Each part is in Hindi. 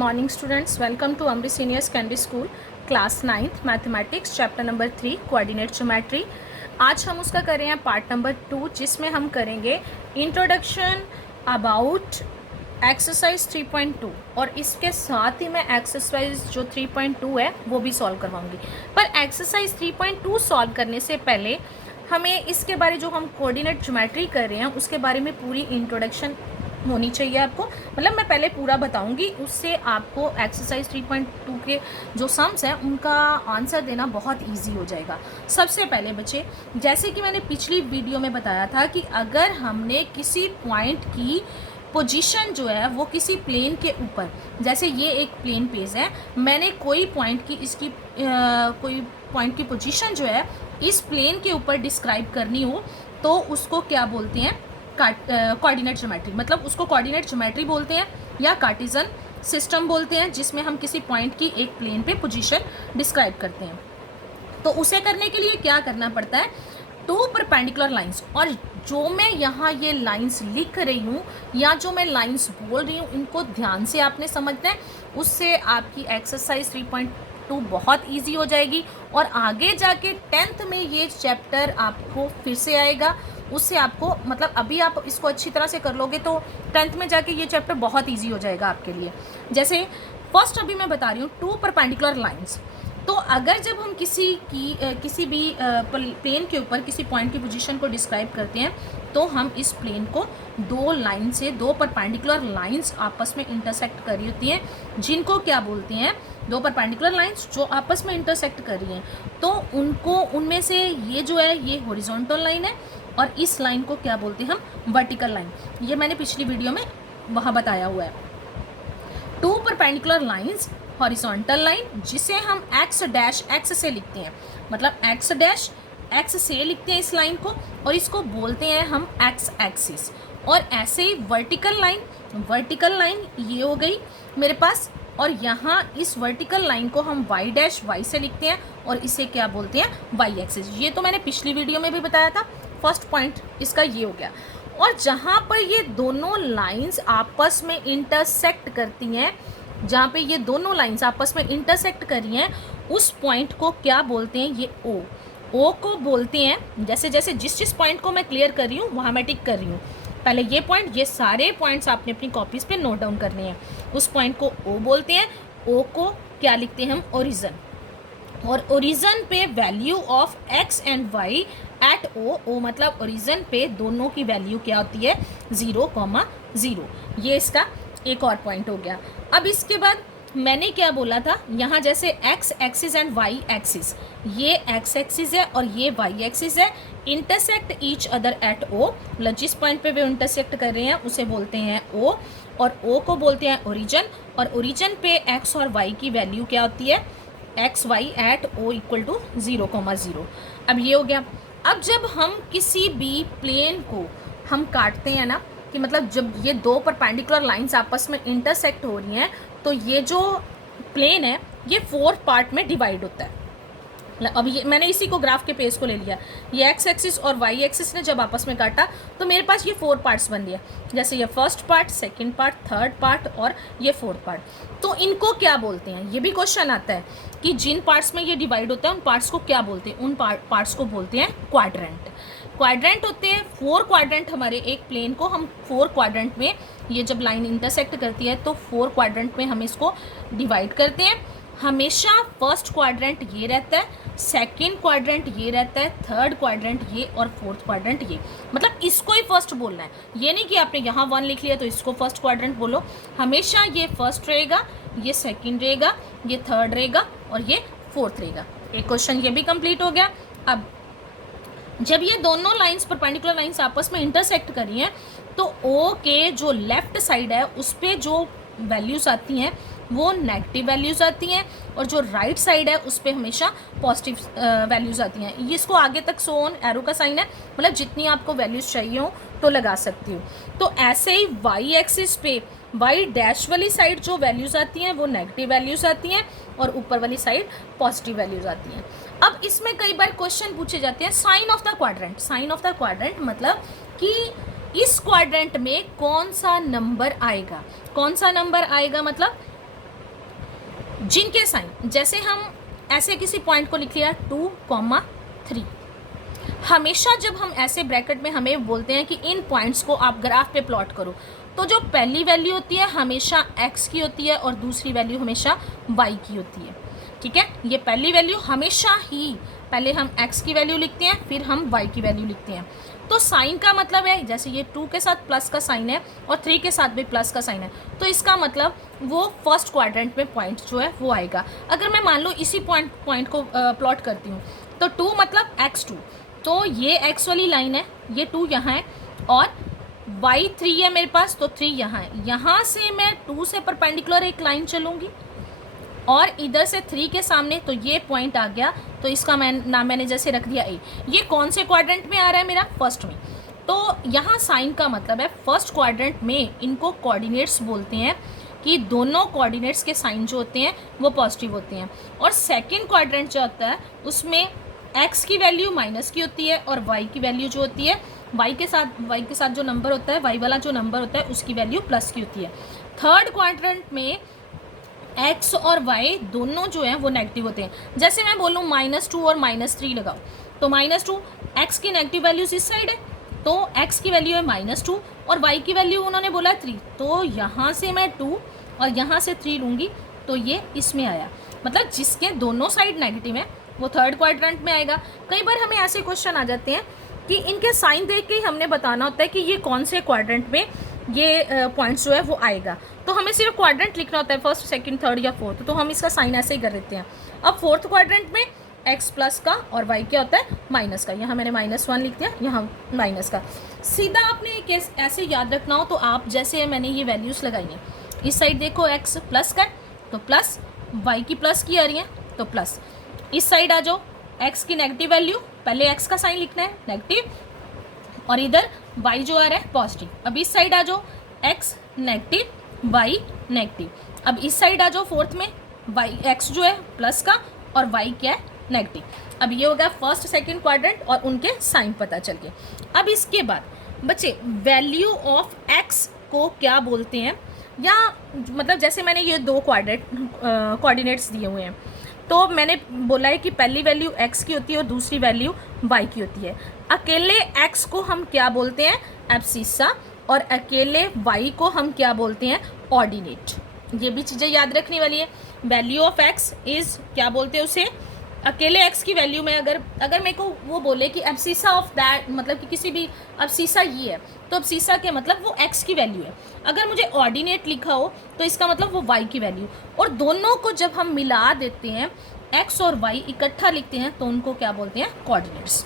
morning students, welcome to Amri Senior Secondary School class 9th mathematics chapter number 3 coordinate geometry. आज हम उसका कर रहे हैं पार्ट नंबर 2, जिसमें हम करेंगे इंट्रोडक्शन अबाउट एक्सरसाइज 3.2 और इसके साथ ही मैं एक्सरसाइज जो 3.2 है वो भी सॉल्व करवाऊंगी। पर एक्सरसाइज 3.2 सॉल्व करने से पहले हमें इसके बारे जो हम कोऑर्डिनेट ज्योमेट्री कर रहे हैं उसके बारे में पूरी इंट्रोडक्शन होनी चाहिए आपको। मतलब मैं पहले पूरा बताऊंगी, उससे आपको एक्सरसाइज 3.2 के जो सम्स हैं उनका आंसर देना बहुत इजी हो जाएगा। सबसे पहले बच्चे, जैसे कि मैंने पिछली वीडियो में बताया था कि अगर हमने किसी पॉइंट की पोजीशन जो है वो किसी प्लेन के ऊपर, जैसे ये एक प्लेन पेज है, मैंने कोई पॉइंट की इसकी कोई पॉइंट की पोजीशन जो है इस प्लेन के ऊपर डिस्क्राइब करनी हो तो उसको क्या बोलते हैं? Coordinate geometry. मतलब उसको कोऑर्डिनेट ज्योमेट्री बोलते हैं या कार्टेशियन सिस्टम बोलते हैं, जिसमें हम किसी पॉइंट की एक प्लेन पे पोजीशन डिस्क्राइब करते हैं। तो उसे करने के लिए क्या करना पड़ता है? टू परपेंडिकुलर लाइंस, और जो मैं यहाँ ये लाइंस लिख रही हूँ या जो मैं लाइंस बोल रही हूँ इनको ध्यान से आपने समझना है, उससे आपकी एक्सरसाइज 3.2 बहुत इजी हो जाएगी और आगे जाके 10th में ये चैप्टर आपको फिर से आएगा। उससे आपको मतलब अभी आप इसको अच्छी तरह से कर लोगे तो 10th में जाके ये चैप्टर बहुत इजी हो जाएगा आपके लिए। जैसे फर्स्ट अभी मैं बता रही हूँ टू परपेंडिकुलर लाइंस। तो अगर जब हम किसी भी प्लेन के ऊपर किसी पॉइंट की पोजीशन को डिस्क्राइब करते हैं तो हम इस प्लेन को दो लाइन से, दो परपेंडिकुलर लाइंस आपस में इंटरसेक्ट कर रही होती हैं, जिनको क्या बोलते हैं? दो परपेंडिकुलर लाइंस जो आपस में इंटरसेक्ट कर रही हैं, तो उनमें से ये जो है ये हॉरिजॉन्टल लाइन है और इस लाइन को क्या बोलते हैं हम? Vertical line. ये मैंने पिछली वीडियो में वहाँ बताया हुआ है। Two perpendicular lines, horizontal line जिसे हम एक्स डैश एक्स से लिखते हैं, मतलब एक्स डैश एक्स से लिखते हैं इस लाइन को, और इसको बोलते हैं हम एक्स एक्सिस। और ऐसे ही वर्टिकल लाइन ये हो गई मेरे पास, और यहाँ इस वर्टिकल लाइन को हम वाई डैश वाई से लिखते हैं और इसे क्या बोलते हैं? Y axis. ये तो मैंने पिछली वीडियो में भी बताया था। फर्स्ट पॉइंट इसका ये हो गया। और जहाँ पर ये दोनों लाइंस आपस में इंटरसेक्ट करती हैं, जहाँ पे ये दोनों लाइंस आपस में इंटरसेक्ट कर रही हैं, उस पॉइंट को क्या बोलते हैं? ये ओ को बोलते हैं। जैसे जैसे जिस पॉइंट को मैं क्लियर कर रही हूँ वहाँ मैं टिक कर रही हूँ। पहले ये पॉइंट, ये सारे पॉइंट्स आपने अपनी कॉपीज़ पे नोट डाउन करने हैं। उस पॉइंट को ओ बोलते हैं। ओ को क्या लिखते हैं हम? ओरिजन। और ओरिजन पे value of X and Y at O मतलब ओरिजन पे दोनों की वैल्यू क्या होती है? 0,0। ये इसका एक और पॉइंट हो गया। अब इसके बाद मैंने क्या बोला था? यहाँ जैसे X axis and Y axis, ये एक्स एक्सिस है और ये वाई एक्सिस है, intersect each other at O. मतलब जिस पॉइंट पे वे इंटरसेक्ट कर रहे हैं उसे बोलते हैं ओ, और ओ को बोलते हैं ओरिजन। और ओरिजन पे एक्स और वाई की वैल्यू क्या होती है? X Y at O equal to 0,0। अब ये हो गया। अब जब हम किसी भी प्लेन को हम काटते हैं ना, कि मतलब जब ये दो परपेंडिकुलर लाइंस आपस में इंटरसेक्ट हो रही हैं तो ये जो प्लेन है ये 4 पार्ट में डिवाइड होता है। अब ये मैंने इसी को ग्राफ के पेज को ले लिया, ये एक्स एक्सिस और वाई एक्सिस ने जब आपस में काटा तो मेरे पास ये 4 पार्ट्स बन लिया। जैसे ये first part, second part, third part और ये फोर्थ पार्ट। तो इनको क्या बोलते हैं? ये भी क्वेश्चन आता है कि जिन पार्ट्स में ये डिवाइड होता है उन पार्ट्स को क्या बोलते हैं? उन पार्ट्स को बोलते हैं क्वाड्रेंट। क्वाड्रेंट होते हैं 4 क्वाड्रेंट। हमारे एक प्लेन को हम 4 क्वाड्रेंट में, ये जब लाइन इंटरसेक्ट करती है तो 4 क्वाड्रेंट में हम इसको डिवाइड करते हैं। हमेशा फर्स्ट क्वाड्रेंट ये रहता है, सेकंड क्वाड्रेंट ये रहता है, थर्ड क्वाड्रेंट ये और फोर्थ क्वाड्रेंट ये। मतलब इसको ही फर्स्ट बोलना है, ये नहीं कि आपने यहाँ 1 लिख लिया तो इसको फर्स्ट क्वाड्रेंट बोलो। हमेशा ये फर्स्ट रहेगा, ये सेकंड रहेगा, ये थर्ड रहेगा और ये फोर्थ रहेगा। एक क्वेश्चन ये भी कंप्लीट हो गया। अब जब ये दोनों लाइंस, परपेंडिकुलर लाइंस आपस में इंटरसेक्ट करी हैं तो ओ के जो लेफ्ट साइड है उस पर जो वैल्यूज़ आती हैं वो नेगेटिव वैल्यूज़ आती हैं, और जो राइट साइड है उस पर हमेशा पॉजिटिव वैल्यूज़ आती हैं। ये इसको आगे तक सो ऑन एरो का साइन है, मतलब जितनी आपको वैल्यूज़ चाहिए हो तो लगा सकती हो। तो ऐसे ही वाई एक्सिस पे वाई डैश वाली साइड जो वैल्यूज़ आती हैं वो नेगेटिव वैल्यूज़ आती हैं और ऊपर वाली साइड पॉजिटिव वैल्यूज़ आती हैं। अब इसमें कई बार क्वेश्चन पूछे जाते हैं sign of the quadrant. Sign of the quadrant मतलब कि इस क्वाड्रेंट में कौन सा नंबर आएगा? कौन सा नंबर आएगा मतलब जिनके साइन, जैसे हम ऐसे किसी पॉइंट को लिख लिया 2,3, हमेशा जब हम ऐसे ब्रैकेट में हमें बोलते हैं कि इन पॉइंट्स को आप ग्राफ पे प्लॉट करो, तो जो पहली वैल्यू होती है हमेशा x की होती है और दूसरी वैल्यू हमेशा y की होती है। ठीक है, ये पहली वैल्यू हमेशा ही, पहले हम x की वैल्यू लिखते हैं फिर हम y की वैल्यू लिखते हैं। तो साइन का मतलब है, जैसे ये 2 के साथ प्लस का साइन है और 3 के साथ भी प्लस का साइन है, तो इसका मतलब वो फर्स्ट क्वाड्रेंट में पॉइंट जो है वो आएगा। अगर मैं मान लो इसी पॉइंट को प्लॉट करती हूँ, तो 2 मतलब x2, तो ये x वाली लाइन है, ये 2 यहाँ है और y3 है मेरे पास, तो 3 यहाँ है। यहाँ से मैं 2 से परपेंडिकुलर एक लाइन चलूँगी और इधर से 3 के सामने, तो ये पॉइंट आ गया, तो इसका नाम मैंने जैसे रख दिया A। ये कौन से क्वाड्रेंट में आ रहा है मेरा? फर्स्ट में। तो यहाँ साइन का मतलब है फर्स्ट क्वाड्रेंट में इनको कोऑर्डिनेट्स बोलते हैं कि दोनों कोऑर्डिनेट्स के साइन जो होते हैं वो पॉजिटिव होते हैं। और सेकेंड क्वाड्रेंट जो होता है उसमें x की वैल्यू माइनस की होती है और y की वैल्यू जो होती है y के साथ जो नंबर होता है, y वाला जो नंबर होता है उसकी वैल्यू प्लस की होती है। थर्ड क्वाड्रेंट में x और y दोनों जो हैं वो नेगेटिव होते हैं। जैसे मैं बोलूँ -2 और -3 लगाओ, तो -2 x की नेगेटिव वैल्यूज इस साइड है, तो x की वैल्यू है -2 और y की वैल्यू उन्होंने बोला 3, तो यहाँ से मैं 2 और यहाँ से 3 लूँगी, तो ये इसमें आया। मतलब जिसके दोनों साइड नेगेटिव है वो थर्ड क्वाड्रेंट में आएगा। कई बार हमें ऐसे क्वेश्चन आ जाते हैं कि इनके साइन देख के ही हमने बताना होता है कि ये कौन से क्वाड्रेंट में ये पॉइंट्स जो है वो आएगा। तो हमें सिर्फ क्वाड्रेंट लिखना होता है, फर्स्ट, सेकंड, थर्ड या फोर्थ, तो हम इसका साइन ऐसे ही कर देते हैं। अब फोर्थ क्वाड्रेंट में x प्लस का और y क्या होता है? माइनस का। यहाँ मैंने -1 लिख दिया, यहाँ माइनस का। सीधा आपने केस ऐसे याद रखना हो तो आप जैसे मैंने ये वैल्यूज़ लगाई हैं, इस साइड देखो x प्लस का तो प्लस, y की प्लस की आ रही है तो प्लस। इस साइड आ जाओ, x की नेगेटिव वैल्यू, पहले x का साइन लिखना है नेगेटिव और इधर y जो आ रहा है पॉजिटिव। अब इस साइड आ जाओ, x नेगेटिव y नेगेटिव। अब इस साइड आ जाओ फोर्थ में, x जो है प्लस का और y क्या है? नेगेटिव। अब ये हो गया फर्स्ट सेकंड क्वाड्रेंट और उनके साइन पता चल गए। अब इसके बाद बच्चे वैल्यू ऑफ x को क्या बोलते हैं, या मतलब जैसे मैंने ये दो कोऑर्डिनेट्स दिए हुए हैं, तो मैंने बोला है कि पहली वैल्यू x की होती है और दूसरी वैल्यू y की होती है। अकेले x को हम क्या बोलते हैं? एब्सिसा, और अकेले y को हम क्या बोलते हैं? ऑर्डिनेट। ये भी चीज़ें याद रखने वाली है। वैल्यू ऑफ x इज़ क्या बोलते हैं उसे? अकेले x की वैल्यू में अगर मेरे को वो बोले कि एब्सिसा ऑफ दैट, मतलब कि किसी भी एब्सिसा ये है, तो एब्सिसा के मतलब वो x की वैल्यू है। अगर मुझे ऑर्डिनेट लिखा हो तो इसका मतलब वो y की वैल्यू, और दोनों को जब हम मिला देते हैं x और y इकट्ठा लिखते हैं तो उनको क्या बोलते हैं? कोऑर्डिनेट्स।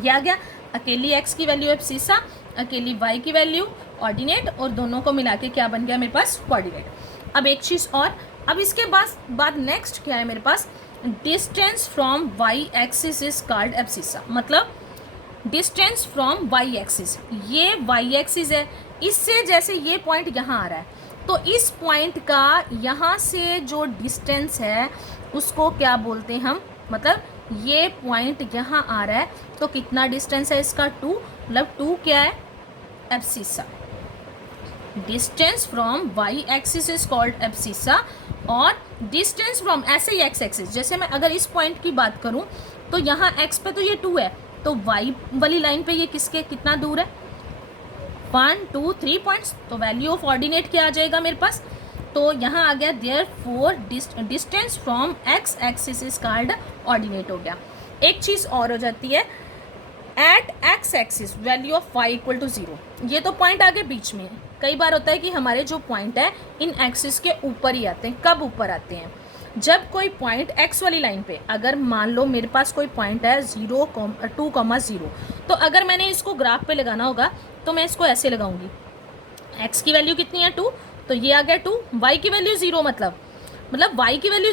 ये आ गया, अकेली x की वैल्यू एब्सिसा, अकेली y की वैल्यू ऑर्डिनेट, और दोनों को मिला के क्या बन गया मेरे पास? कोऑर्डिनेट। अब एक चीज़ और, अब इसके बाद नेक्स्ट क्या है मेरे पास? Distance from y axis is called abscissa. मतलब डिस्टेंस फ्रॉम y एक्सिस, ये y एक्सिस है, इससे जैसे ये पॉइंट यहाँ आ रहा है, तो इस पॉइंट का यहाँ से जो डिस्टेंस है उसको क्या बोलते हैं हम? मतलब ये पॉइंट यहाँ आ रहा है तो कितना डिस्टेंस है इसका? 2, मतलब 2 क्या है? Abscissa. Distance from y axis is called abscissa, और डिस्टेंस फ्रॉम ऐसे ही x एक्सिस, जैसे मैं अगर इस पॉइंट की बात करूं तो यहाँ x पे तो ये 2 है, तो y वाली लाइन पे ये कितना दूर है? 1 2 3 पॉइंट्स। तो वैल्यू ऑफ ऑर्डिनेट क्या आ जाएगा मेरे पास? तो यहाँ आ गया therefore distance from x axis is called ordinate हो गया। एक चीज़ और हो जाती है, at x axis value of y equal to 0। ये तो पॉइंट आगे बीच में। कई बार होता है कि हमारे जो पॉइंट है इन एक्सिस के ऊपर ही आते हैं। कब ऊपर आते हैं? जब कोई पॉइंट x वाली लाइन पे, अगर मान लो मेरे पास कोई पॉइंट है 2, 0, तो अगर मैंने इसको ग्राफ पे लगाना होगा तो मैं इसको ऐसे लगाऊंगी। x की वैल्यू कितनी है? 2, तो ये आ गया 2। y की वैल्यू 0, मतलब y की वैल्यू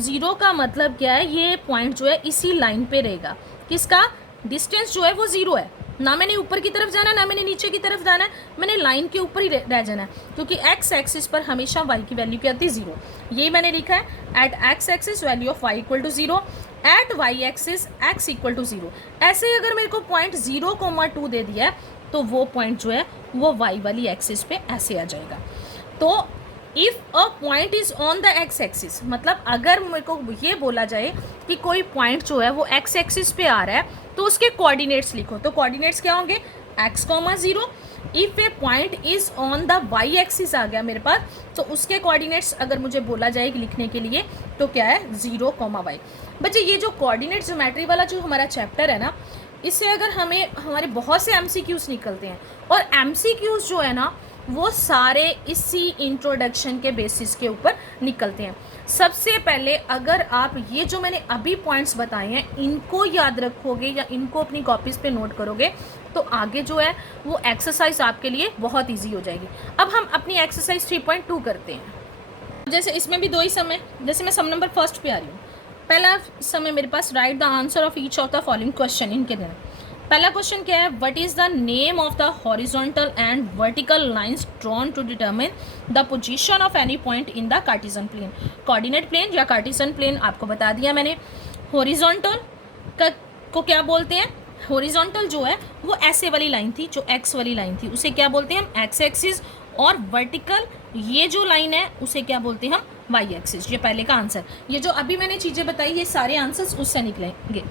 0 का मतलब क्या है? ये पॉइंट जो है इसी लाइन पे रहेगा। किसका? डिस्टेंस जो है वो 0 है, ना मैंने ऊपर की तरफ जाना है ना मैंने नीचे की तरफ जाना है, मैंने लाइन के ऊपर ही रह जाना है, क्योंकि x एक्सिस पर हमेशा y की वैल्यू क्या आती है? 0। यही मैंने लिखा है, at x axis value of y equal to 0, at y axis x equal to 0। ऐसे ही अगर मेरे को पॉइंट 0,2 दे दिया है तो वो पॉइंट जो है वो y वाली एक्सिस पे ऐसे आ जाएगा। तो if a point is on the x axis, मतलब अगर मेरे को ये बोला जाए कि कोई पॉइंट जो है वो एक्स एक्सिस पे आ रहा है तो उसके कोऑर्डिनेट्स लिखो। तो कोऑर्डिनेट्स क्या होंगे, x, 0। If a point is on the Y axis आ गया मेरे पास, तो उसके कोऑर्डिनेट्स अगर मुझे बोला जाए कि लिखने के लिए तो क्या है, 0, y। बच्चे ये जो कोऑर्डिनेट ज्योमेट्री वाला जो हमारा चैप्टर है ना, इससे अगर हमें हमारे बहुत से MCQs निकलते हैं, और MCQs जो है ना वो सारे इसी इंट्रोडक्शन के बेसिस के ऊपर निकलते हैं। सबसे पहले अगर आप ये जो मैंने अभी पॉइंट्स बताए हैं इनको याद रखोगे या इनको अपनी कॉपीज़ पे नोट करोगे तो आगे जो है वो एक्सरसाइज आपके लिए बहुत इजी हो जाएगी। अब हम अपनी एक्सरसाइज 3.2 करते हैं। जैसे इसमें भी 2 ही सम है, जैसे मैं सम नंबर फर्स्ट पे आ रही हूँ। पहला समय मेरे पास write the answer of each of the following question, इनके देना। पहला क्वेश्चन क्या है, what is the name of the horizontal and vertical lines drawn to determine the position of any point in the Cartesian plane. Coordinate plane या कार्टेशियन प्लेन आपको बता दिया मैंने। हॉरिजॉन्टल को क्या बोलते हैं, हॉरिजॉन्टल जो है वो ऐसे वाली लाइन थी, जो एक्स वाली लाइन थी उसे क्या बोलते हैं हम एक्स एक्सिस, और वर्टिकल ये जो लाइन है उसे क्या बोलते हैं हम वाई एक्सिस। ये पहले का आंसर। ये जो अभी मैंने चीज़ें बताई ये सारे आंसर्स उससे निकलेंगे।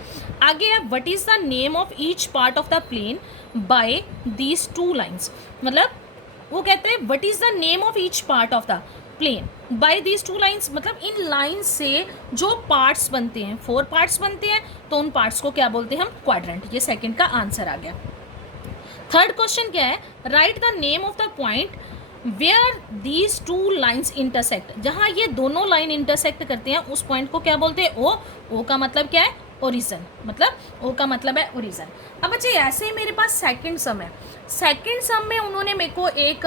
आगे है what is the name of each part of the plane by these 2 lines, मतलब वो कहते हैं what is the name of each part of the plane by these 2 lines, मतलब इन लाइन से जो पार्ट्स बनते हैं, 4 पार्ट्स बनते हैं, तो उन पार्ट्स को क्या बोलते हैं हम क्वाड्रेंट। ये सेकंड का आंसर आ गया। थर्ड क्वेश्चन क्या है, write the name of the point where these 2 lines intersect. जहाँ ये दोनों लाइन इंटरसेक्ट करते हैं उस पॉइंट को क्या बोलते हैं, ओ का मतलब क्या है, ओरिजन, मतलब ओ का मतलब है ओरिजन। अब बच्चे ऐसे ही मेरे पास सेकंड सम है। सेकंड सम में उन्होंने मेरे को एक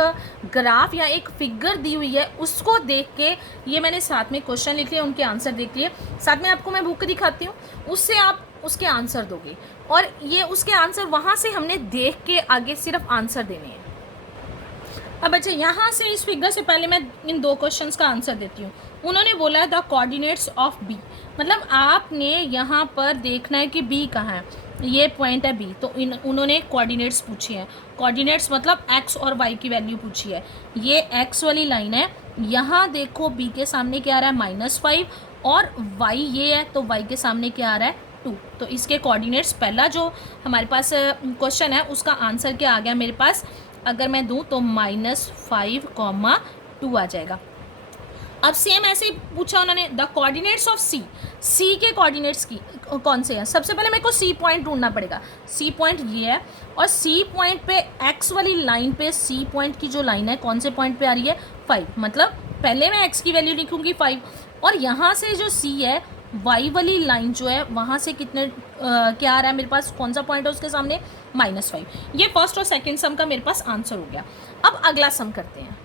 ग्राफ या एक फिगर दी हुई है, उसको देख के ये मैंने साथ में क्वेश्चन लिख लिए, उनके आंसर देख लिए। साथ में आपको मैं बुक दिखाती हूँ, उससे आप उसके आंसर दोगे, और ये उसके आंसर वहाँ से हमने देख के आगे सिर्फ आंसर देने हैं। अब बच्चे यहाँ से इस फिगर से पहले मैं इन 2 क्वेश्चंस का आंसर देती हूँ। उन्होंने बोला द कोऑर्डिनेट्स ऑफ बी, मतलब आपने यहाँ पर देखना है कि बी कहाँ है, ये पॉइंट है बी, तो उन्होंने कोऑर्डिनेट्स पूछे हैं। कोऑर्डिनेट्स मतलब एक्स और वाई की वैल्यू पूछी है। ये एक्स वाली लाइन है, यहाँ देखो बी के सामने क्या आ रहा है -5, और वाई ये है तो वाई के सामने क्या आ रहा है 2। तो इसके कोऑर्डिनेट्स, पहला जो हमारे पास क्वेश्चन है उसका आंसर क्या आ गया मेरे पास, अगर मैं दूं तो -5, 2 आ जाएगा। अब सेम ऐसे ही पूछा उन्होंने द कोऑर्डिनेट्स ऑफ सी, सी के कोऑर्डिनेट्स की कौन से हैं। सबसे पहले मेरे को सी पॉइंट ढूंढना पड़ेगा। सी पॉइंट ये है, और सी पॉइंट पे एक्स वाली लाइन पे सी पॉइंट की जो लाइन है कौन से पॉइंट पे आ रही है 5, मतलब पहले मैं एक्स की वैल्यू लिखूंगी 5, और यहाँ से जो सी है वाई वाली लाइन जो है वहाँ से कितने क्या आ रहा है मेरे पास, कौन सा पॉइंट है उसके सामने -5। ये फर्स्ट और सेकंड सम का मेरे पास आंसर हो गया। अब अगला सम करते हैं।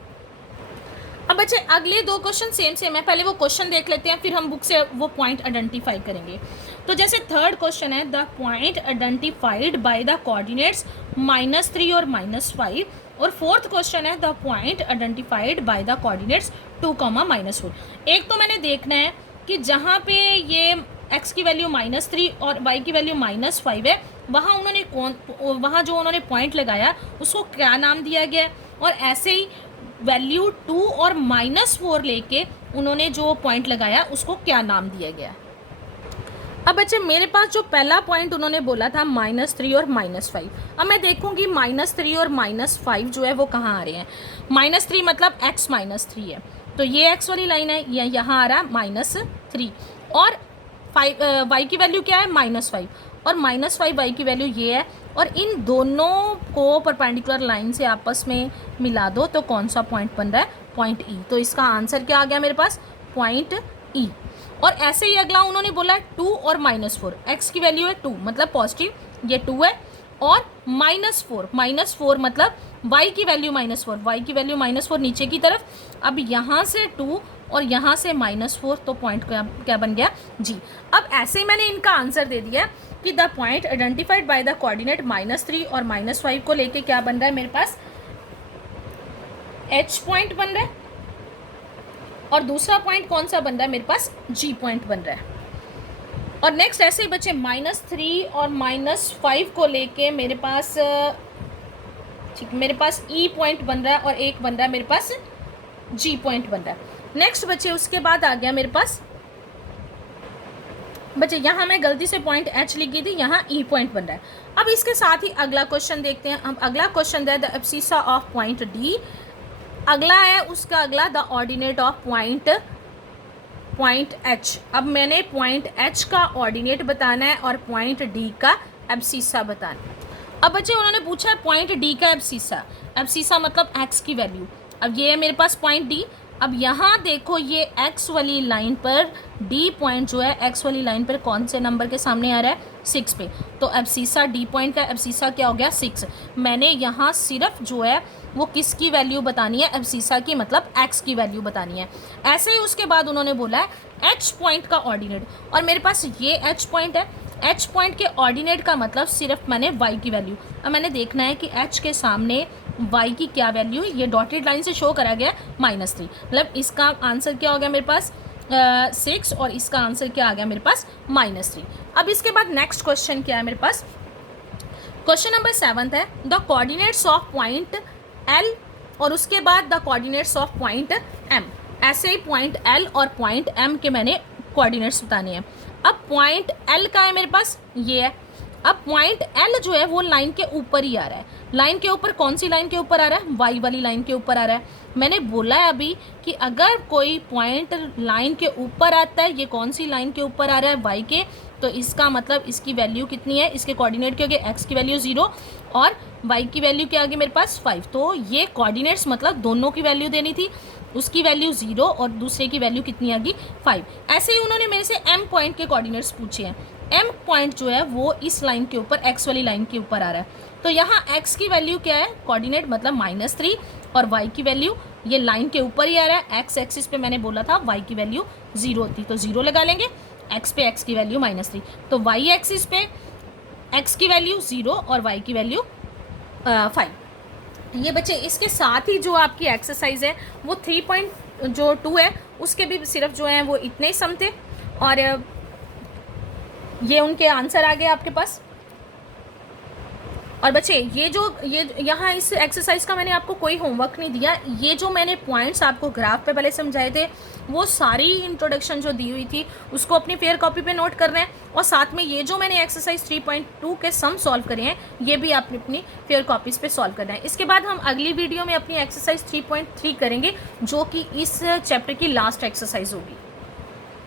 अब बच्चे अगले 2 क्वेश्चन सेम है, पहले वो क्वेश्चन देख लेते हैं फिर हम बुक से वो पॉइंट आइडेंटिफाई करेंगे। तो जैसे थर्ड क्वेश्चन है the point identified by the coordinates -3 और -5, और फोर्थ क्वेश्चन है the point identified by the coordinates 2, -4। एक तो मैंने देखना है कि जहाँ पे ये x की वैल्यू -3 और y की वैल्यू -5 है, वहाँ जो उन्होंने पॉइंट लगाया उसको क्या नाम दिया गया है, और ऐसे ही वैल्यू 2 और -4 लेके उन्होंने जो पॉइंट लगाया उसको क्या नाम दिया गया। अब बच्चे मेरे पास जो पहला पॉइंट उन्होंने बोला था -3 और -5, अब मैं देखूंगी -3 और -5 जो है वो कहाँ आ रहे हैं। -3 मतलब x -3 है, तो ये x वाली लाइन है, ये यहाँ आ रहा है -3, और y की वैल्यू क्या है -5, और -5 y की वैल्यू ये है, और इन दोनों को परपेंडिकुलर लाइन से आपस में मिला दो तो कौन सा पॉइंट बन रहा है, पॉइंट E। तो इसका आंसर क्या आ गया मेरे पास, पॉइंट E। और ऐसे ही अगला उन्होंने बोला 2 और -4, x की वैल्यू है 2 मतलब पॉजिटिव, ये 2 है, और -4 मतलब y की वैल्यू -4, y की वैल्यू -4 नीचे की तरफ। अब यहाँ से 2 और यहाँ से -4, तो पॉइंट क्या बन गया जी। अब ऐसे ही मैंने इनका आंसर दे दिया कि the point identified by the coordinate -3 और -5 को लेके क्या बन रहा है मेरे पास, H पॉइंट बन रहा है, और दूसरा पॉइंट कौन सा बन रहा है मेरे पास, G पॉइंट बन रहा है। और नेक्स्ट ऐसे ही बच्चे -3 और -5 को लेके मेरे पास ठीक, मेरे पास E पॉइंट बन रहा है, और एक बन रहा है मेरे पास जी पॉइंट बन रहा है। नेक्स्ट बच्चे उसके बाद आ गया मेरे पास, बच्चे यहाँ मैं गलती से पॉइंट एच लिखी थी, यहाँ ई पॉइंट बन रहा है। अब इसके साथ ही अगला क्वेश्चन देखते हैं। अब अगला क्वेश्चन है the abscissa of point D. अगला है उसका अगला the ordinate of point H. अब मैंने पॉइंट एच का ऑर्डिनेट बताना है और पॉइंट डी का एब्सिसा बताना है। अब बच्चे उन्होंने पूछा है पॉइंट डी का एब्सिसा, एब्सिसा मतलब एक्स की वैल्यू। अब ये है मेरे पास पॉइंट डी। अब यहाँ देखो ये एक्स वाली लाइन पर डी पॉइंट जो है एक्स वाली लाइन पर कौन से नंबर के सामने आ रहा है, 6 पे। तो एब्सिसा डी पॉइंट का एब्सिसा क्या हो गया, 6। मैंने यहाँ सिर्फ जो है वो किसकी वैल्यू बतानी है, एब्सिसा की, मतलब एक्स की वैल्यू बतानी है। ऐसे ही उसके बाद उन्होंने बोला है एच पॉइंट का ऑर्डिनेट, और मेरे पास ये एच पॉइंट है। एच पॉइंट के ऑर्डिनेट का मतलब सिर्फ मैंने वाई की वैल्यू, अब मैंने देखना है कि एच के सामने वाई की क्या वैल्यू है। ये डॉटेड लाइन से शो करा गया -3, मतलब इसका आंसर क्या हो गया मेरे पास 6, और इसका आंसर क्या आ गया मेरे पास -3। अब इसके बाद नेक्स्ट क्वेश्चन क्या है मेरे पास, क्वेश्चन नंबर 7 है the coordinates of point L, और उसके बाद the coordinates of point M. ऐसे ही पॉइंट एल और पॉइंट एम के मैंने कोऑर्डिनेट्स बताने हैं। अब पॉइंट एल का है मेरे पास ये है। अब पॉइंट एल जो है वो लाइन के ऊपर ही आ रहा है। लाइन के ऊपर कौन सी लाइन के ऊपर आ रहा है, वाई वाली लाइन के ऊपर आ रहा है। मैंने बोला है अभी कि अगर कोई पॉइंट लाइन के ऊपर आता है, ये कौन सी लाइन के ऊपर आ रहा है, वाई के, तो इसका मतलब इसकी वैल्यू कितनी है, इसके कोऑर्डिनेट क्या हो गया, एक्स की वैल्यू 0 और वाई की वैल्यू क्या आ गई मेरे पास 5। तो ये कोऑर्डिनेट्स मतलब दोनों की वैल्यू देनी थी, उसकी वैल्यू 0 और दूसरे की वैल्यू कितनी आ गई 5। ऐसे ही उन्होंने मेरे से एम पॉइंट के कोऑर्डिनेट्स पूछे हैं। एम पॉइंट जो है वो इस लाइन के ऊपर एक्स वाली लाइन के ऊपर आ रहा है। तो यहाँ एक्स की वैल्यू क्या है, कोऑर्डिनेट मतलब -3, और वाई की वैल्यू ये लाइन के ऊपर ही आ रहा है। एक्स एक्सिस पे मैंने बोला था वाई की वैल्यू 0 थी, तो 0 लगा लेंगे। एक्स पे एक्स की वैल्यू -3, तो वाई एक्सिस पे एक्स की वैल्यू 0 और वाई की वैल्यू 5। ये बच्चे इसके साथ ही जो आपकी एक्सरसाइज है वो 3.2 है, उसके भी सिर्फ जो है वो इतने ही सम थे, और ये उनके आंसर आ गए आपके पास। और बच्चे ये यहाँ इस एक्सरसाइज का मैंने आपको कोई होमवर्क नहीं दिया। ये जो मैंने पॉइंट्स आपको ग्राफ पे पहले समझाए थे, वो सारी इंट्रोडक्शन जो दी हुई थी उसको अपनी फेयर कॉपी पे नोट करना है, और साथ में ये जो मैंने एक्सरसाइज 3.2 के सम सॉल्व करे हैं ये भी आपने अपनी फेयर कॉपीज़ पे सॉल्व करना है। इसके बाद हम अगली वीडियो में अपनी एक्सरसाइज 3.3 करेंगे, जो कि इस चैप्टर की लास्ट एक्सरसाइज होगी।